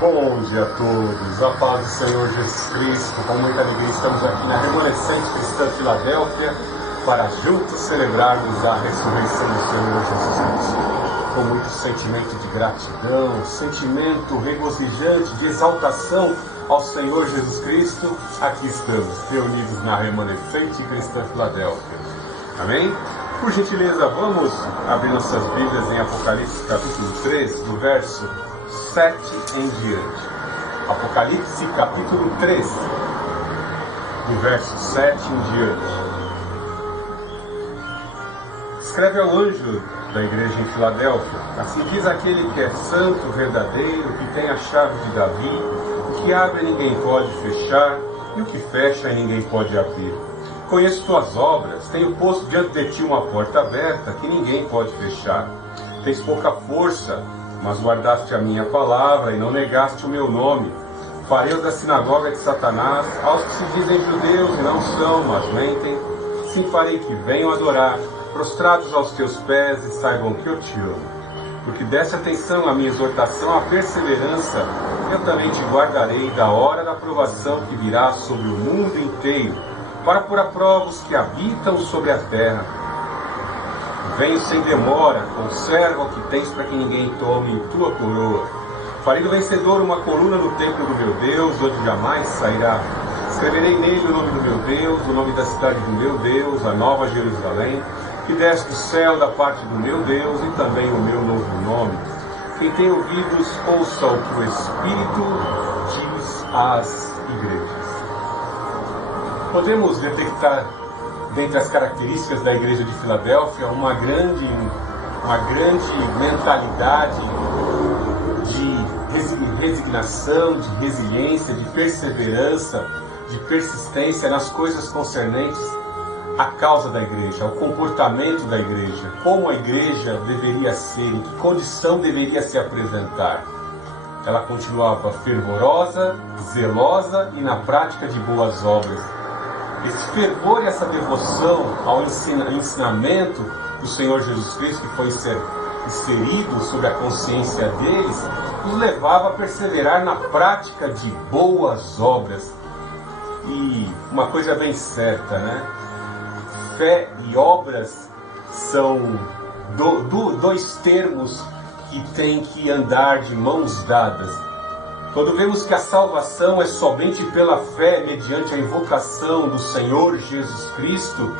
Bom dia a todos, a paz do Senhor Jesus Cristo. Com muita alegria estamos aqui na Remanescente Cristã Filadélfia para juntos celebrarmos a ressurreição do Senhor Jesus Cristo. Com muito sentimento de gratidão, sentimento regozijante, de exaltação ao Senhor Jesus Cristo, aqui estamos, reunidos na Remanescente Cristã Filadélfia. Amém? Por gentileza, vamos abrir nossas Bíblias em Apocalipse capítulo 3, do verso 7 em diante. Apocalipse capítulo 3, do verso 7 em diante. Escreve ao anjo da igreja em Filadélfia: assim diz aquele que é santo, verdadeiro, que tem a chave de Davi, o que abre ninguém pode fechar, e o que fecha ninguém pode abrir. Conheço tuas obras, tenho posto diante de ti uma porta aberta, que ninguém pode fechar. Tens pouca força, mas guardaste a minha palavra e não negaste o meu nome. Fareus da sinagoga de Satanás, aos que se dizem judeus e não são, mas mentem, sim farei que venham adorar, prostrados aos teus pés, e saibam que eu te amo. Porque deste atenção à minha exortação, à perseverança, eu também te guardarei da hora da provação que virá sobre o mundo inteiro, para pôr à prova os que habitam sobre a terra. Venho sem demora, conserva o que tens para que ninguém tome tua coroa. Farei do vencedor uma coluna no templo do meu Deus, onde jamais sairá. Escreverei nele o nome do meu Deus, o nome da cidade do meu Deus, a nova Jerusalém, que desce do céu da parte do meu Deus, e também o meu novo nome. Quem tem ouvidos, ouça o que o Espírito diz às igrejas. Podemos detectar, dentre as características da igreja de Filadélfia, uma grande mentalidade de resignação, de resiliência, de perseverança, de persistência nas coisas concernentes à causa da igreja, ao comportamento da igreja, como a igreja deveria ser, em que condição deveria se apresentar. Ela continuava fervorosa, zelosa e na prática de boas obras. Esse fervor e essa devoção ao ensinamento do Senhor Jesus Cristo, que foi inserido sobre a consciência deles, os levava a perseverar na prática de boas obras. E uma coisa bem certa, né? Fé e obras são dois termos que têm que andar de mãos dadas. Quando vemos que a salvação é somente pela fé, mediante a invocação do Senhor Jesus Cristo,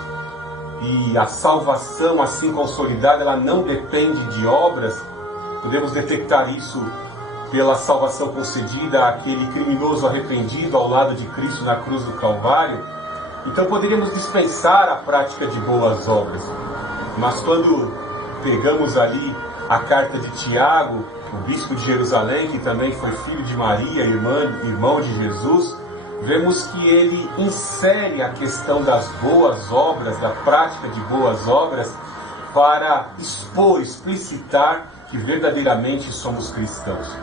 e a salvação assim consolidada, ela não depende de obras, podemos detectar isso pela salvação concedida àquele criminoso arrependido ao lado de Cristo na cruz do Calvário. Então poderíamos dispensar a prática de boas obras. Mas quando pegamos ali a carta de Tiago, o bispo de Jerusalém, que também foi filho de Maria, irmão de Jesus, vemos que ele insere a questão das boas obras, da prática de boas obras, para expor, explicitar que verdadeiramente somos cristãos.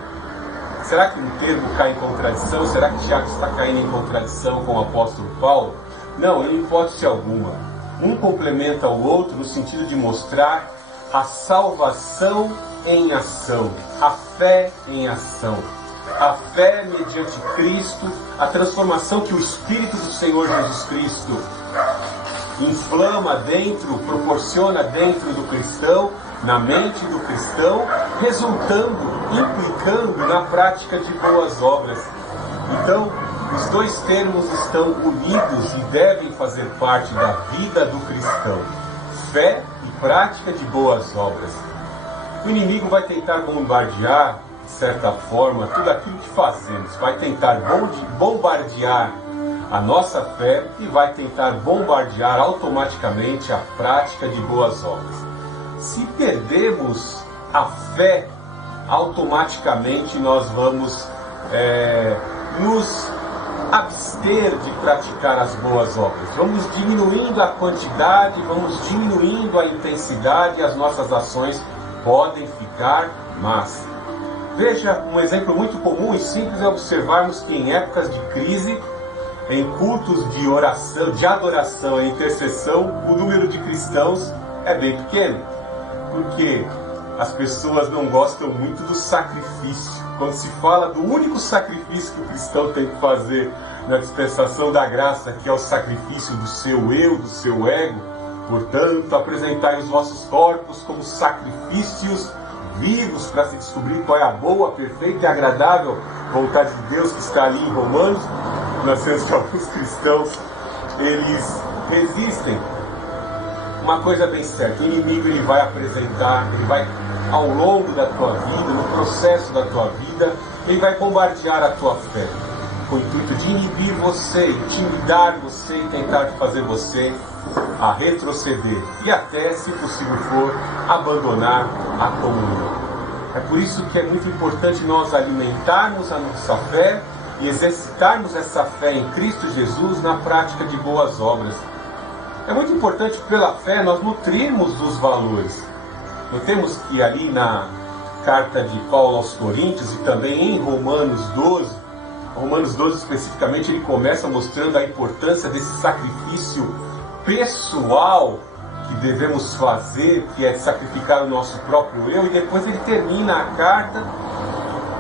Será que um termo cai em contradição? Será que Tiago está caindo em contradição com o apóstolo Paulo? Não, em hipótese alguma. Um complementa o outro no sentido de mostrar a salvação em ação, a fé em ação. A fé mediante Cristo, a transformação que o Espírito do Senhor Jesus Cristo inflama dentro, proporciona dentro do cristão, na mente do cristão, implicando na prática de boas obras. Então, os dois termos estão unidos e devem fazer parte da vida do cristão: fé e prática de boas obras. O inimigo vai tentar bombardear, de certa forma, tudo aquilo que fazemos. Vai tentar bombardear a nossa fé e vai tentar bombardear automaticamente a prática de boas obras. Se perdemos a fé, automaticamente nós vamos nos abster de praticar as boas obras. Vamos diminuindo a quantidade, vamos diminuindo a intensidade, e as nossas ações podem ficar más. Veja, um exemplo muito comum e simples é observarmos que em épocas de crise, em cultos de oração, de adoração e intercessão, o número de cristãos é bem pequeno. Porque as pessoas não gostam muito do sacrifício. Quando se fala do único sacrifício que o cristão tem que fazer na dispensação da graça, que é o sacrifício do seu eu, do seu ego, portanto, apresentai os vossos corpos como sacrifícios vivos para se descobrir qual é a boa, perfeita e agradável vontade de Deus que está ali em Romanos. Nós vemos que alguns cristãos, eles resistem. Uma coisa bem certa, o inimigo ele vai apresentar, ele vai ao longo da tua vida, no processo da tua vida, ele vai bombardear a tua fé, com o intuito de inibir você, intimidar você e tentar fazer você a retroceder e até, se possível for, abandonar a comunhão. É por isso que é muito importante nós alimentarmos a nossa fé e exercitarmos essa fé em Cristo Jesus na prática de boas obras. É muito importante, pela fé, nós nutrirmos os valores. Nós temos que ali na carta de Paulo aos Coríntios e também em Romanos 12 especificamente, ele começa mostrando a importância desse sacrifício pessoal que devemos fazer, que é sacrificar o nosso próprio eu, e depois ele termina a carta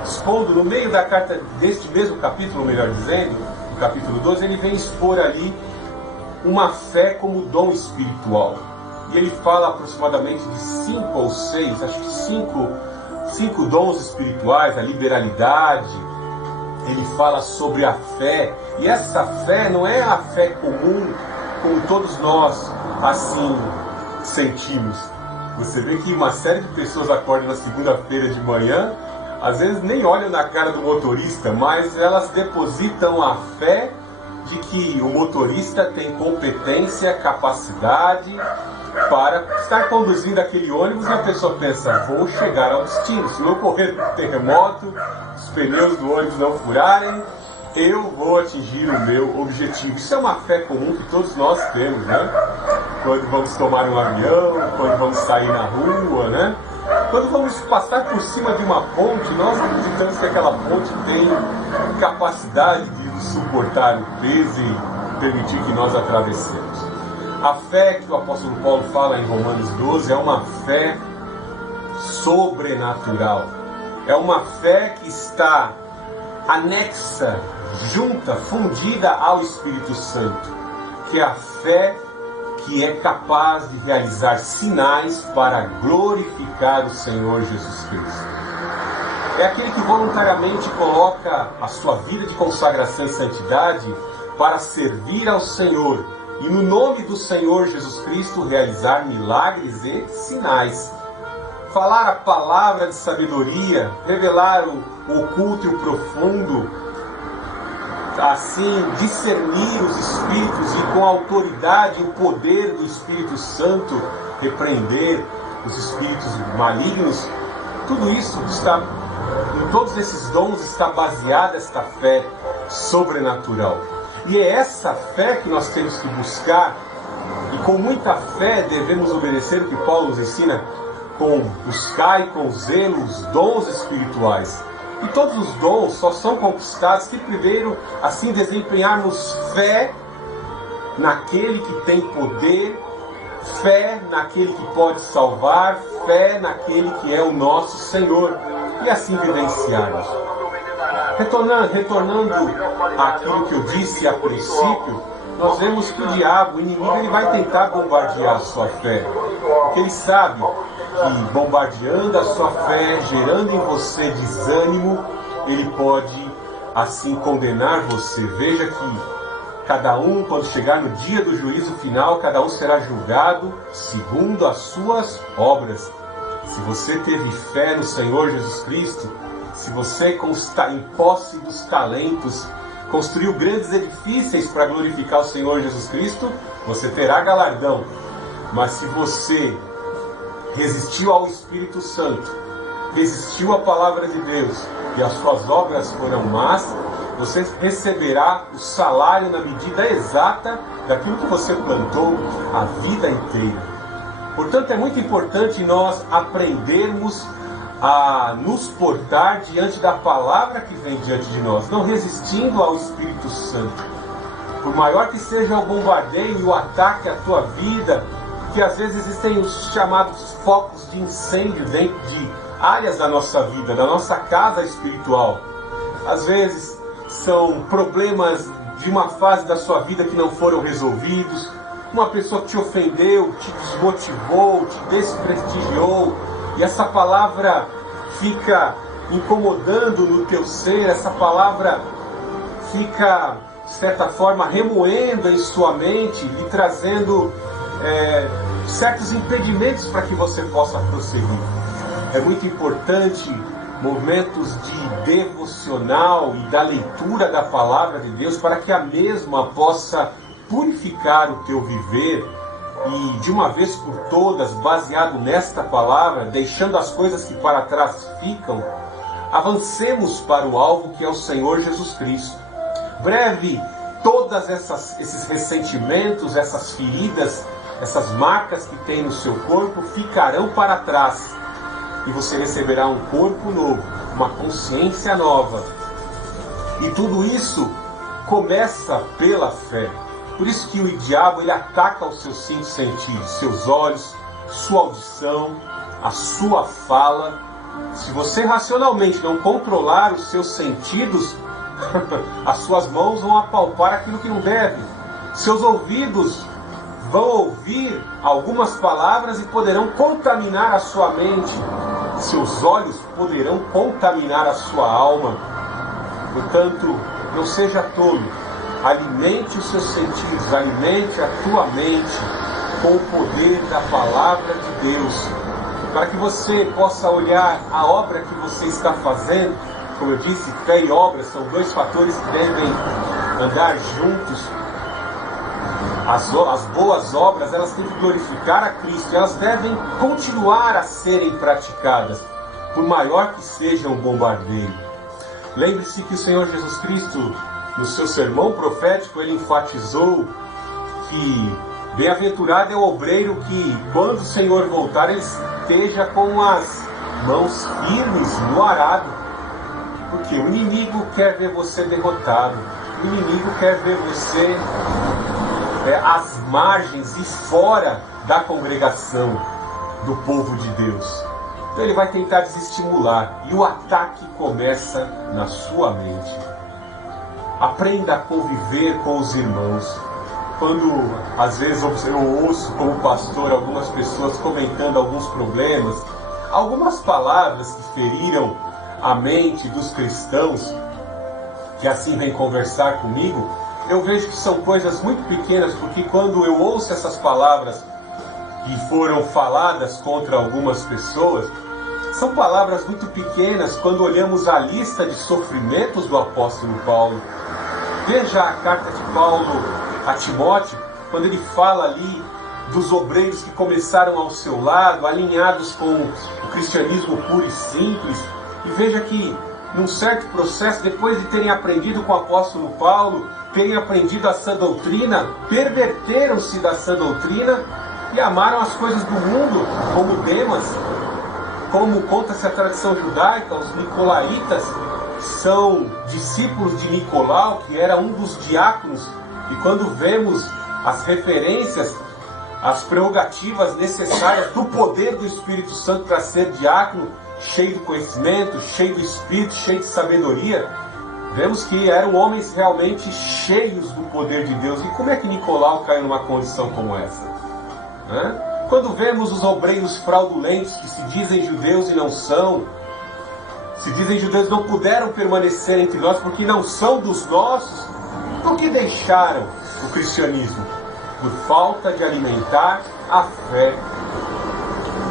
expondo, no meio da carta deste mesmo capítulo, melhor dizendo, no capítulo 12, ele vem expor ali uma fé como dom espiritual. E ele fala aproximadamente de 5 ou 6, acho que 5 dons espirituais, a liberalidade. Ele fala sobre a fé, e essa fé não é a fé comum como todos nós assim sentimos. Você vê que uma série de pessoas acordam na segunda-feira de manhã, às vezes nem olham na cara do motorista, mas elas depositam a fé de que o motorista tem competência, capacidade para estar conduzindo aquele ônibus, e a pessoa pensa, vou chegar ao destino. Se não ocorrer terremoto, os pneus do ônibus não furarem, eu vou atingir o meu objetivo. Isso é uma fé comum que todos nós temos, né? Quando vamos tomar um avião, quando vamos sair na rua, né? Quando vamos passar por cima de uma ponte, nós acreditamos que aquela ponte tem capacidade de suportar o peso e permitir que nós atravessemos. A fé que o apóstolo Paulo fala em Romanos 12 é uma fé sobrenatural. É uma fé que está anexa, junta, fundida ao Espírito Santo, que é a fé que é capaz de realizar sinais para glorificar o Senhor Jesus Cristo. É aquele que voluntariamente coloca a sua vida de consagração e santidade para servir ao Senhor e, no nome do Senhor Jesus Cristo, realizar milagres e sinais. Falar a palavra de sabedoria, revelar o oculto e o profundo, assim, discernir os espíritos e, com a autoridade e o poder do Espírito Santo, repreender os espíritos malignos. Tudo isso está, em todos esses dons está baseada esta fé sobrenatural. E é essa fé que nós temos que buscar, e com muita fé devemos obedecer o que Paulo nos ensina, com buscar e com zelo os dons espirituais. E todos os dons só são conquistados se primeiro assim desempenharmos fé naquele que tem poder, fé naquele que pode salvar, fé naquele que é o nosso Senhor, e assim vivenciarmos. Retornando àquilo que eu disse a princípio, nós vemos que o diabo, o inimigo, ele vai tentar bombardear a sua fé, porque ele sabe que bombardeando a sua fé, gerando em você desânimo, ele pode assim condenar você. Veja que cada um, quando chegar no dia do juízo final, cada um será julgado segundo as suas obras. Se você teve fé no Senhor Jesus Cristo, se você, em posse dos talentos, construiu grandes edifícios para glorificar o Senhor Jesus Cristo, você terá galardão. Mas se você resistiu ao Espírito Santo, resistiu à palavra de Deus e as suas obras foram más, você receberá o salário na medida exata daquilo que você plantou a vida inteira. Portanto, é muito importante nós aprendermos a nos portar diante da palavra que vem diante de nós, não resistindo ao Espírito Santo. Por maior que seja o bombardeio e o ataque à tua vida, porque às vezes existem os chamados focos de incêndio dentro de áreas da nossa vida, da nossa casa espiritual. Às vezes são problemas de uma fase da sua vida que não foram resolvidos, uma pessoa que te ofendeu, te desmotivou, te desprestigiou, e essa palavra fica incomodando no teu ser, essa palavra fica, de certa forma, remoendo em sua mente e trazendo certos impedimentos para que você possa prosseguir. É muito importante momentos de devocional e da leitura da palavra de Deus para que a mesma possa purificar o teu viver e, de uma vez por todas, baseado nesta palavra, deixando as coisas que para trás ficam, avancemos para o alvo que é o Senhor Jesus Cristo. Breve, todos esses ressentimentos, essas feridas, essas marcas que tem no seu corpo ficarão para trás. E você receberá um corpo novo, uma consciência nova. E tudo isso começa pela fé. Por isso que o diabo ele ataca os seus cinco sentidos, seus olhos, sua audição, a sua fala. Se você racionalmente não controlar os seus sentidos, as suas mãos vão apalpar aquilo que não deve. Seus ouvidos vão ouvir algumas palavras e poderão contaminar a sua mente. Seus olhos poderão contaminar a sua alma. Portanto, não seja tolo. Alimente os seus sentidos, alimente a tua mente com o poder da palavra de Deus, para que você possa olhar a obra que você está fazendo. Como eu disse, fé e obra são dois fatores que devem andar juntos. As boas obras, elas têm que glorificar a Cristo, elas devem continuar a serem praticadas, por maior que seja o bombardeio. Lembre-se que o Senhor Jesus Cristo, no seu sermão profético, ele enfatizou que bem-aventurado é o obreiro que, quando o Senhor voltar, ele esteja com as mãos firmes no arado. Porque o inimigo quer ver você derrotado, o inimigo quer ver você às margens e fora da congregação do povo de Deus. Então ele vai tentar desestimular, e o ataque começa na sua mente. Aprenda a conviver com os irmãos. Quando às vezes eu ouço como pastor algumas pessoas comentando alguns problemas, algumas palavras que feriram a mente dos cristãos, que assim vêm conversar comigo, eu vejo que são coisas muito pequenas, porque quando eu ouço essas palavras que foram faladas contra algumas pessoas, são palavras muito pequenas quando olhamos a lista de sofrimentos do apóstolo Paulo. Veja a carta de Paulo a Timóteo, quando ele fala ali dos obreiros que começaram ao seu lado, alinhados com o cristianismo puro e simples. E veja que, num certo processo, depois de terem aprendido com o apóstolo Paulo, terem aprendido a sã doutrina, perverteram-se da sã doutrina e amaram as coisas do mundo, como Demas. Como conta-se a tradição judaica, os nicolaítas são discípulos de Nicolau, que era um dos diáconos. E quando vemos as referências, as prerrogativas necessárias do poder do Espírito Santo para ser diácono, cheio de conhecimento, cheio do Espírito, cheio de sabedoria, vemos que eram homens realmente cheios do poder de Deus. E como é que Nicolau caiu numa condição como essa? Quando vemos os obreiros fraudulentos que se dizem judeus e não são, se dizem judeus, não puderam permanecer entre nós porque não são dos nossos, por que deixaram o cristianismo? Por falta de alimentar a fé.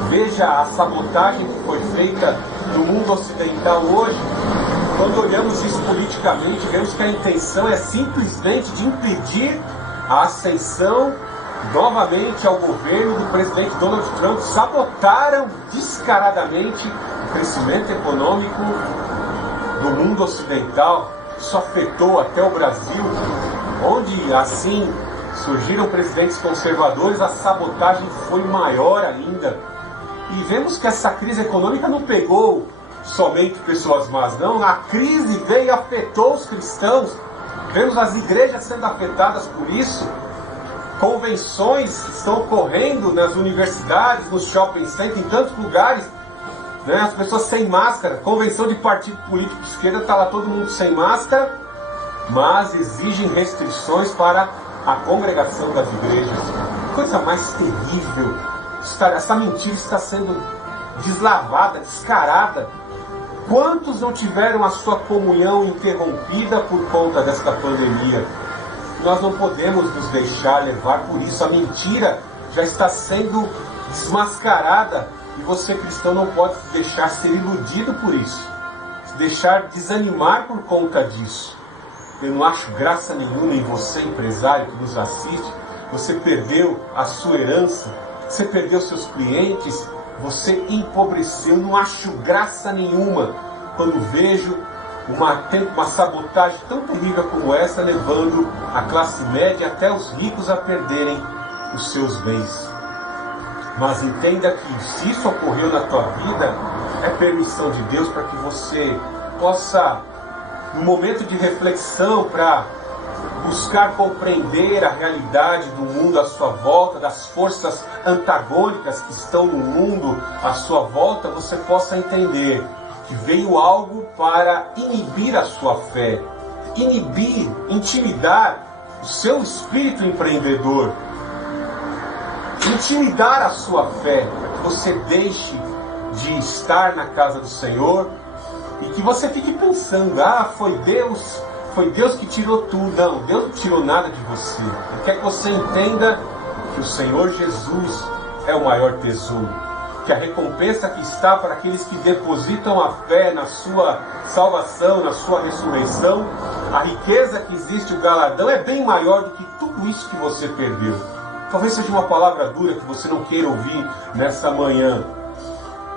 Veja a sabotagem que foi feita no mundo ocidental hoje. Quando olhamos isso politicamente, vemos que a intenção é simplesmente de impedir a ascensão novamente ao governo do presidente Donald Trump. Sabotaram descaradamente o crescimento econômico do mundo ocidental. Isso afetou até o Brasil, onde assim surgiram presidentes conservadores, a sabotagem foi maior ainda. E vemos que essa crise econômica não pegou somente pessoas más, não. A crise veio e afetou os cristãos. Vemos as igrejas sendo afetadas por isso. convenções que estão ocorrendo nas universidades, nos shopping centers, em tantos lugares, né? As pessoas sem máscara, convenção de partido político de esquerda, está lá todo mundo sem máscara, mas exigem restrições para a congregação das igrejas. Coisa mais terrível. Essa mentira está sendo deslavada, descarada. Quantos não tiveram a sua comunhão interrompida por conta desta pandemia? Nós não podemos nos deixar levar por isso. A mentira já está sendo desmascarada e você, cristão, não pode se deixar ser iludido por isso, se deixar desanimar por conta disso. Eu não acho graça nenhuma em você, empresário que nos assiste. Você perdeu a sua herança, você perdeu seus clientes, você empobreceu. Não acho graça nenhuma quando vejo uma sabotagem tão terrível como essa, levando a classe média até os ricos a perderem os seus bens. Mas entenda que se isso ocorreu na tua vida, é permissão de Deus para que você possa, no momento de reflexão, para buscar compreender a realidade do mundo à sua volta, das forças antagônicas que estão no mundo à sua volta, você possa entender que veio algo para inibir a sua fé, inibir, intimidar o seu espírito empreendedor, intimidar a sua fé, para que você deixe de estar na casa do Senhor e que você fique pensando, foi Deus que tirou tudo. Não, Deus não tirou nada de você. Ele quer que você entenda que o Senhor Jesus é o maior tesouro, que a recompensa que está para aqueles que depositam a fé na sua salvação, na sua ressurreição, a riqueza que existe, o galardão é bem maior do que tudo isso que você perdeu. Talvez seja uma palavra dura que você não queira ouvir nessa manhã,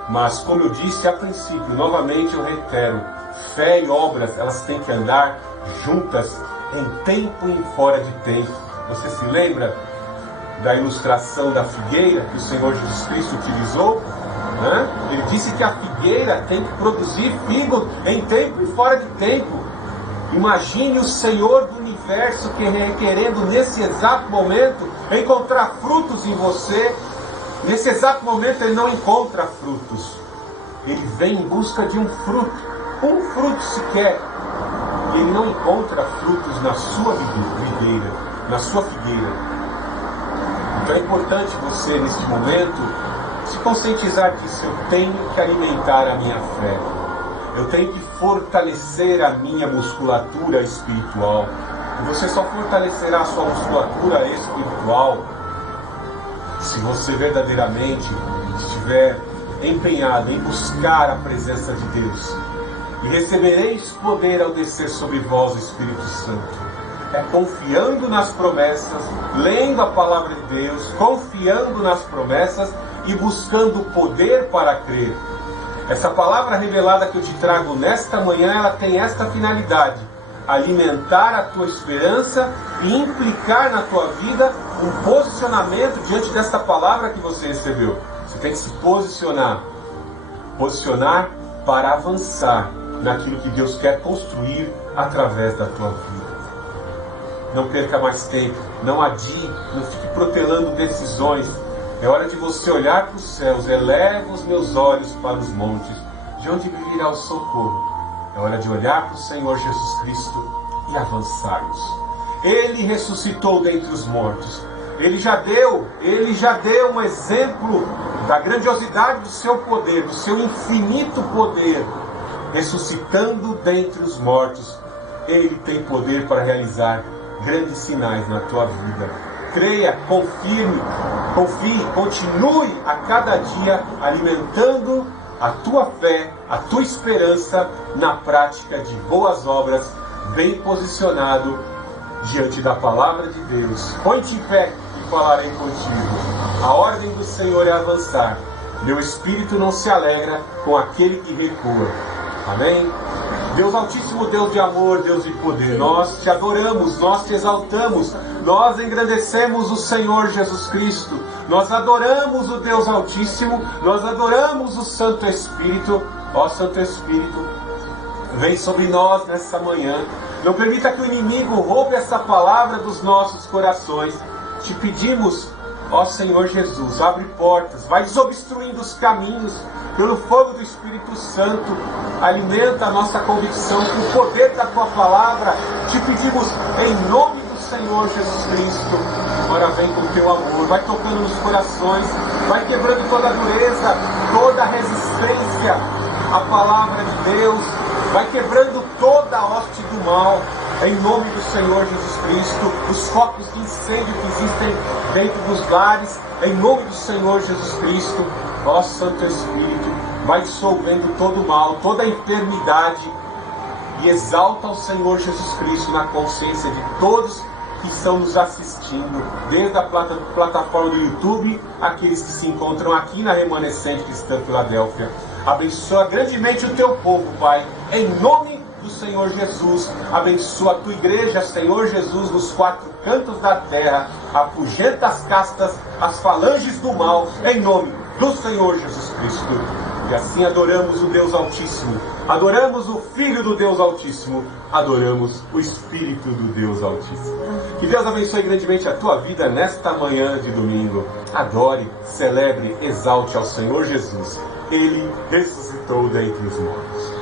mas como eu disse a princípio, novamente eu reitero, fé e obras, elas têm que andar juntas em tempo e em fora de tempo. Você se lembra da ilustração da figueira que o Senhor Jesus Cristo utilizou? Ele disse que a figueira tem que produzir figos em tempo e fora de tempo. Imagine o Senhor do universo querendo nesse exato momento encontrar frutos em você. Nesse exato momento ele não encontra frutos. Ele vem em busca de um fruto sequer. E ele não encontra frutos na sua videira, na sua figueira. Então é importante você, neste momento, se conscientizar disso. Eu tenho que alimentar a minha fé. Eu tenho que fortalecer a minha musculatura espiritual. E você só fortalecerá a sua musculatura espiritual se você verdadeiramente estiver empenhado em buscar a presença de Deus. E recebereis poder ao descer sobre vós o Espírito Santo. É confiando nas promessas, lendo a palavra de Deus, confiando nas promessas e buscando poder para crer. Essa palavra revelada que eu te trago nesta manhã, ela tem esta finalidade: alimentar a tua esperança e implicar na tua vida um posicionamento diante desta palavra que você recebeu. Você tem que se posicionar para avançar naquilo que Deus quer construir através da tua vida. Não perca mais tempo, não adie, não fique protelando decisões. É hora de você olhar para os céus. Eleva os meus olhos para os montes, de onde me virá o socorro. É hora de olhar para o Senhor Jesus Cristo e avançarmos. Ele ressuscitou dentre os mortos. Ele já deu um exemplo da grandiosidade do seu poder, do seu infinito poder. Ressuscitando dentre os mortos, Ele tem poder para realizar grandes sinais na tua vida. Creia, confie, continue a cada dia alimentando a tua fé, a tua esperança na prática de boas obras, bem posicionado diante da palavra de Deus. Põe-te em pé e falarei contigo. A ordem do Senhor é avançar. Meu espírito não se alegra com aquele que recua. Amém? Deus Altíssimo, Deus de amor, Deus de poder, nós te adoramos, nós te exaltamos, nós engrandecemos o Senhor Jesus Cristo, nós adoramos o Deus Altíssimo, nós adoramos o Santo Espírito. Ó Santo Espírito, vem sobre nós nessa manhã. Não permita que o inimigo roube essa palavra dos nossos corações. Te pedimos, ó Senhor Jesus, abre portas, vai desobstruindo os caminhos pelo fogo do Espírito Santo, alimenta a nossa convicção com o poder da Tua Palavra. Te pedimos em nome do Senhor Jesus Cristo. Agora vem com o Teu amor, vai tocando nos corações, vai quebrando toda a dureza, toda a resistência à Palavra de Deus, vai quebrando toda a hoste do mal. Em nome do Senhor Jesus Cristo, os focos de incêndio que existem dentro dos lares, em nome do Senhor Jesus Cristo, ó Santo Espírito, vai dissolvendo todo o mal, toda a enfermidade, e exalta o Senhor Jesus Cristo na consciência de todos que estão nos assistindo, desde a plataforma do YouTube, aqueles que se encontram aqui na Remanescente Cristã Filadélfia. Abençoa grandemente o Teu povo, Pai, em nome do Senhor Jesus. Abençoa a Tua igreja, Senhor Jesus, nos quatro cantos da terra. Afugenta as castas, as falanges do mal, em nome do Senhor Jesus Cristo. E assim adoramos o Deus Altíssimo, adoramos o Filho do Deus Altíssimo, adoramos o Espírito do Deus Altíssimo. Que Deus abençoe grandemente a tua vida nesta manhã de domingo. Adore, celebre, exalte ao Senhor Jesus. Ele ressuscitou dentre os mortos.